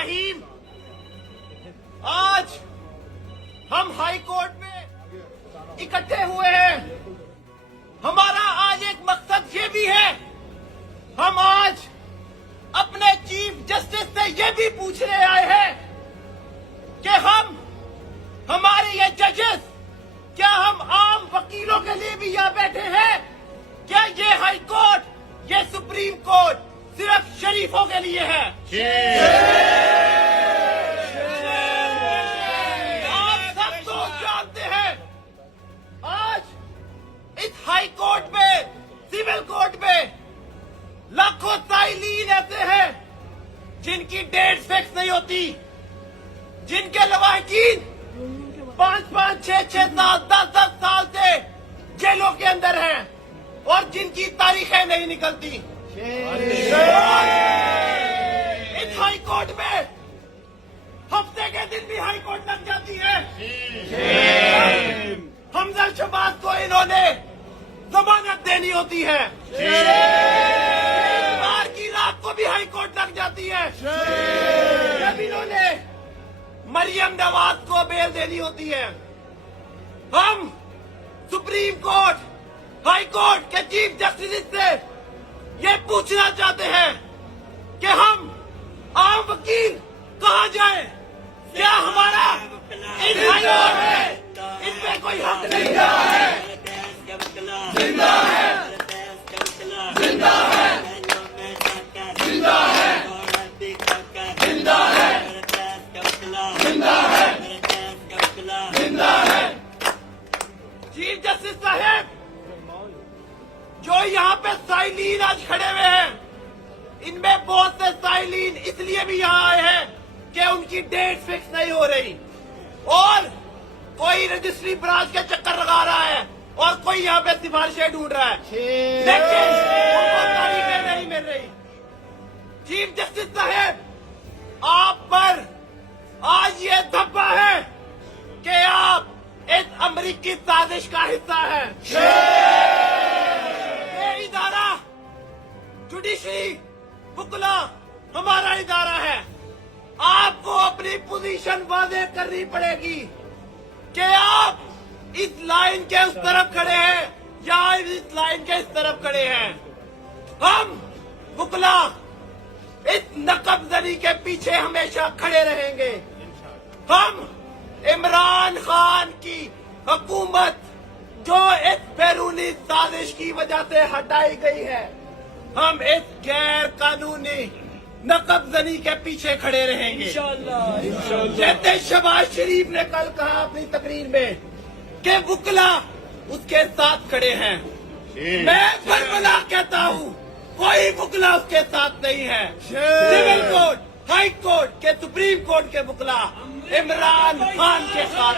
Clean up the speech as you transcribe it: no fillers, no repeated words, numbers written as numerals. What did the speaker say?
रहीम, आज हम high court में इकट्ठे हुए हैं। हमारा आज एक मकसद ये भी है, हम आज अपने चीफ जस्टिस से ये भी पूछने आए हैं कि हमारे ये जजेस, क्या हम आम वकीलों के लिए भी यहाँ बैठे हैं? क्या ये हाई कोर्ट, ये सुप्रीम कोर्ट सिर्फ शरीफों के लिए है? आप सब तो जानते हैं, आज इस हाई कोर्ट में, सिविल कोर्ट में लाखों साइलीन ऐसे हैं जिनकी डेट फिक्स नहीं होती, जिनके लवाहिकीन 5-5, 6-6 साल, 10-10 साल से जेलों के अंदर हैं और जिनकी तारीखें नहीं निकलती। इस हाई कोर्ट में हफ्ते के दिन भी हाई कोर्ट लग जाती है। हमजा शहबाज को इन्होंने जमानत देनी होती है, इतवार की रात को भी हाई कोर्ट लग जाती है। जब इन्होंने मरियम नवाज को बेल देनी होती है, हम सुप्रीम कोर्ट, हाई कोर्ट के चीफ जस्टिस से ये पूछना चाहते हैं कि हम आम वकील कहाँ जाएं? क्या हमारा इन हाई कोर्ट में इनमें कोई हक नहीं है? जिंदा है, जिंदा है, जिंदा है, जिंदा है, जिंदा है, जिंदा है। चीफ जस्टिस साहब, जो यहाँ पे साइलीन आज खड़े हुए हैं, इनमें बहुत से साइलीन इसलिए भी यहाँ आए हैं कि उनकी डेट फिक्स नहीं हो रही और कोई रजिस्ट्री ब्रांच के चक्कर लगा रहा है और कोई यहाँ पे सिफारिशें ढूंढ रहा है, लेकिन उनको तारीखें नहीं मिल रही। चीफ जस्टिस साहब, आप पर आज ये धब्बा है कि आप इस अमेरिकी साजिश का हिस्सा हैं। ये इदारा जुडिशरी वुकला हमारा इदारा है। आपको अपनी पोजीशन वाज़ेह करनी पड़ेगी कि आप इस लाइन के उस तरफ खड़े हैं या इस लाइन के इस तरफ खड़े हैं। हम वुकला इस नकबजनी के पीछे हमेशा खड़े रहेंगे। हम इमरान खान की हुकूमत जो इस बैरूनी साजिश की वजह से हटाई गई है, हम इस गैर कानूनी नकबजनी के पीछे खड़े रहेंगे इंशाअल्लाह। जैसे शहबाज शरीफ ने कल कहा अपनी तकरीर में कि वुकला उसके साथ खड़े हैं, मैं बरबला कहता हूँ कोई वुकला उसके साथ नहीं है। सिविल कोर्ट, हाई कोर्ट के, सुप्रीम कोर्ट के वुकला इमरान खान के साथ